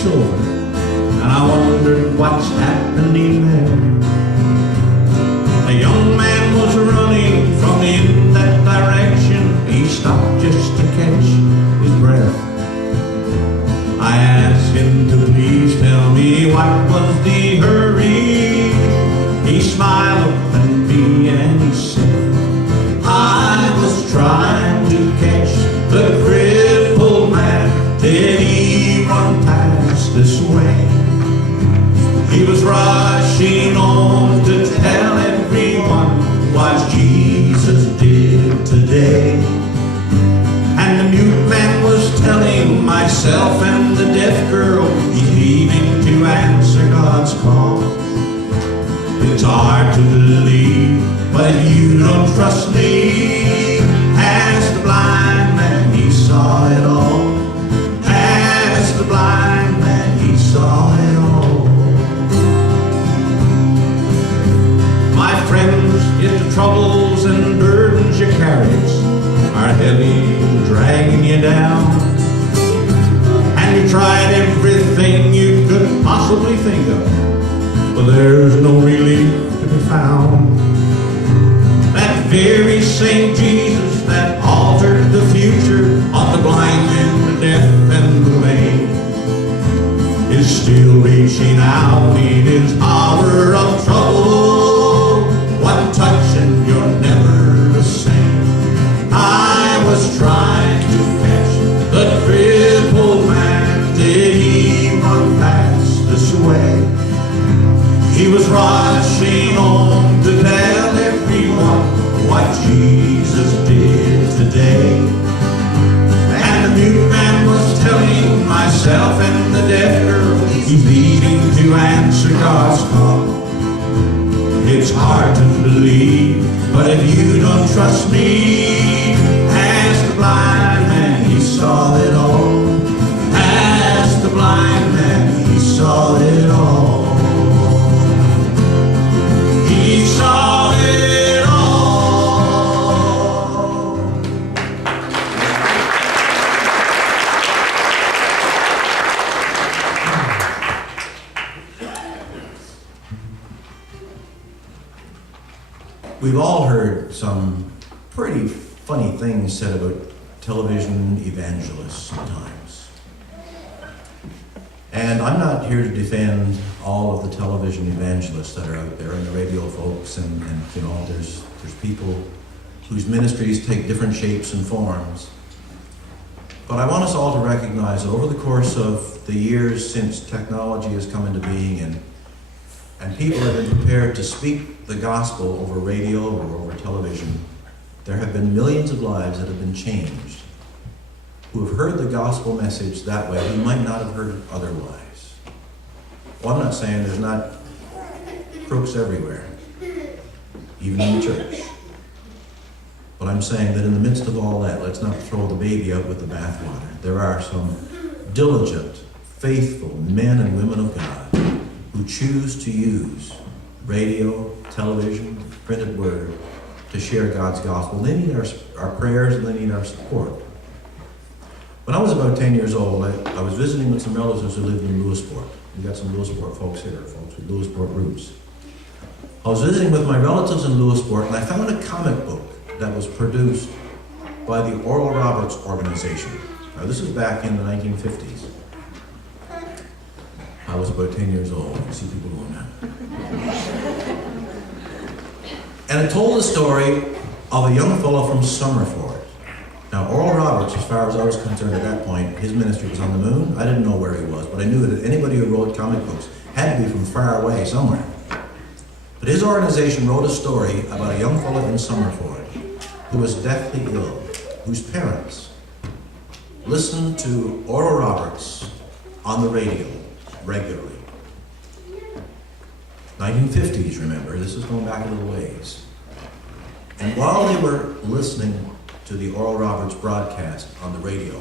it's over, and I wondered what's happening there. A young man was running from in that direction. He stopped just to catch his breath. I asked him to please tell me what was the hurry. He smiled up at me and he said, I was trying to catch the crippled man. Did he run past this way? He was rushing on to tell everyone what Jesus did today. And the mute man was telling myself and the deaf girl he's leaving to answer God's call. It's hard to believe, but if you don't trust me, ask the blind man, he saw it all. Ask the blind man, he saw it all. My friends, if the troubles and burdens you carry are heavy, dragging you down, and you tried everything you could possibly think of, but there's no relief to be found. That very same Jesus that altered the future of the blind and the deaf and the lame is still reaching out in his hour of trouble. One touch and you're never the same. I was trying to catch the crippled man. Did he run past this way? He was rushing on to tell everyone what Jesus did today. And the mute man was telling myself and the deaf girl he's leading to answer God's call. It's hard to believe, but if you don't trust me, ask the blind man, he saw it all. Ask the blind man, he saw it all. He saw it all. We've all heard some pretty funny things said about television evangelists sometimes. And I'm not here to defend all of the television evangelists that are out there and the radio folks and you know, there's people whose ministries take different shapes and forms. But I want us all to recognize that over the course of the years since technology has come into being and people have been prepared to speak the gospel over radio or over television, there have been millions of lives that have been changed who have heard the gospel message that way who might not have heard it otherwise. Well, I'm not saying there's not crooks everywhere, even in the church. But I'm saying that in the midst of all that, let's not throw the baby out with the bathwater. There are some diligent, faithful men and women of God who choose to use radio, television, printed word to share God's gospel. They need our prayers and they need our support. When I was about 10 years old, I was visiting with some relatives who lived in Lewisport. We got some Lewisport folks here, folks with Lewisport roots. I was visiting with my relatives in Lewisport and I found a comic book that was produced by the Oral Roberts organization. Now this is back in the 1950s. I was about 10 years old. You see people going now. And it told the story of a young fellow from Summerford. Now, Oral Roberts, as far as I was concerned at that point, his ministry was on the moon. I didn't know where he was, but I knew that anybody who wrote comic books had to be from far away somewhere. But his organization wrote a story about a young fellow in Summerford who was deathly ill, whose parents listened to Oral Roberts on the radio regularly. 1950s, remember, this is going back a little ways. And while they were listening to the Oral Roberts broadcast on the radio,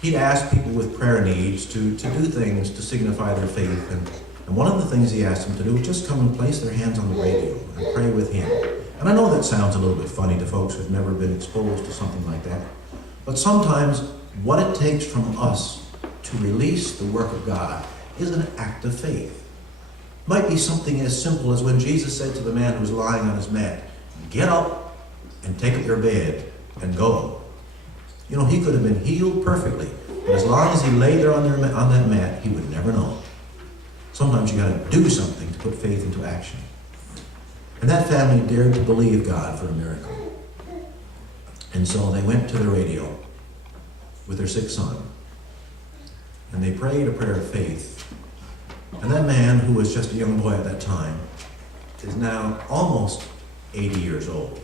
he'd ask people with prayer needs to do things to signify their faith. And one of the things he asked them to do was just come and place their hands on the radio and pray with him. And I know that sounds a little bit funny to folks who've never been exposed to something like that. But sometimes what it takes from us to release the work of God is an act of faith. Might be something as simple as when Jesus said to the man who was lying on his mat, "Get up and take up your bed and go." You know, he could have been healed perfectly, but as long as he lay there on that mat, he would never know. Sometimes you got to do something to put faith into action. And that family dared to believe God for a miracle. And so they went to the radio with their sick son. And they prayed a prayer of faith. And that man, who was just a young boy at that time, is now almost 80 years old.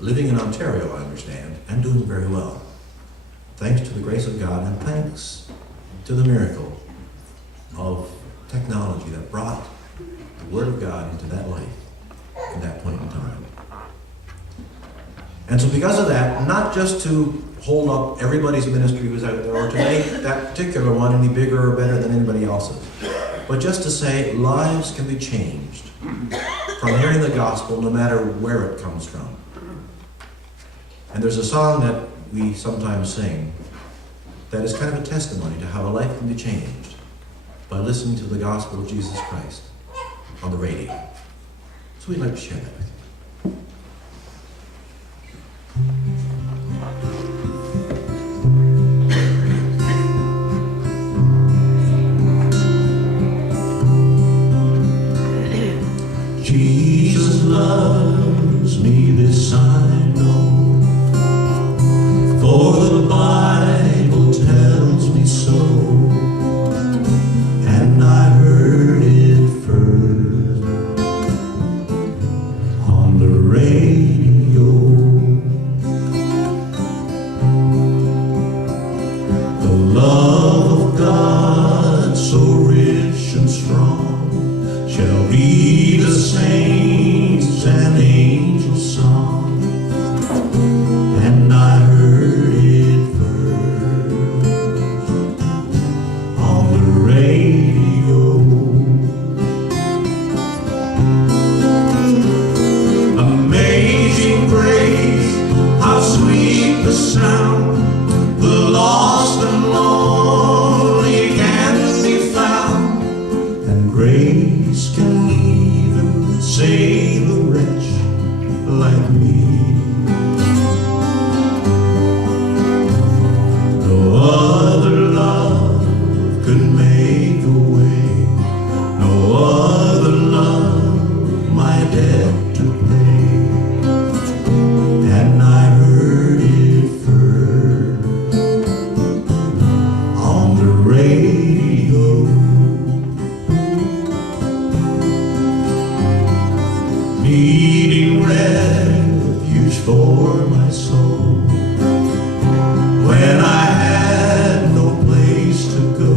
Living in Ontario, I understand, and doing very well. Thanks to the grace of God and thanks to the miracle of technology that brought the Word of God into that life at that point in time. And so because of that, not just to hold up everybody's ministry who's out there or to make that particular one any bigger or better than anybody else's, but just to say lives can be changed from hearing the gospel no matter where it comes from. And there's a song that we sometimes sing that is kind of a testimony to how a life can be changed by listening to the gospel of Jesus Christ on the radio. So we'd like to share that with you. Jesus loves me, this I know, for the Bible tells me so, and I heard it first on the radio. The love of God, so rich and strong, shall be the saints and angels' song, and I heard it first on the radio. Amazing grace, how sweet the sound, the lost and lonely can be found, and grace can even save a wretch like me. No other love could make a way, no other love my debt to pay, and I heard it first on the radio. Needing refuge for my soul, when I had no place to go,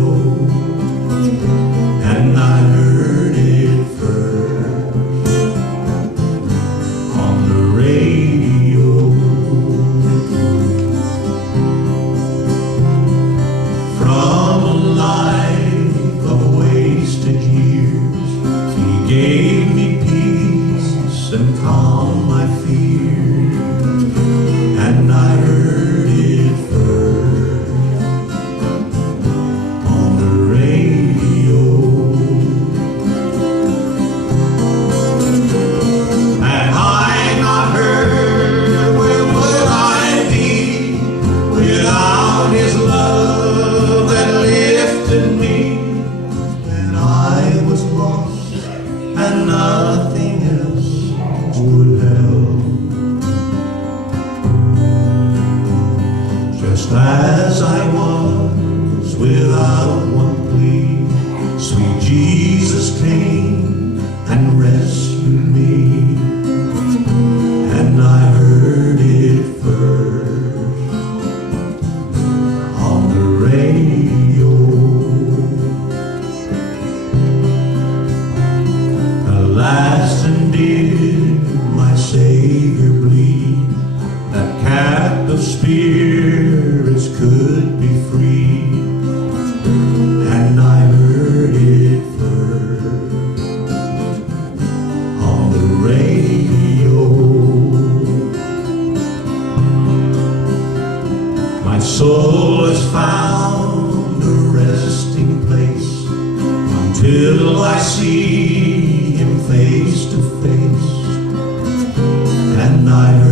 and I heard it first on the radio. From a life of wasted years, He gave me peace and calm my fear, and I heard it first on the radio. Had I not heard, where would I be without His love that lifted me when I was lost and nothing else would help? Just as I was without one plea, sweet Jesus came and rescued me, and I heard it first on the radio. Alas, and did my Savior bleed, that captive spirits could be free, and I heard it first on the radio. My soul has found a till I see him face to face, and I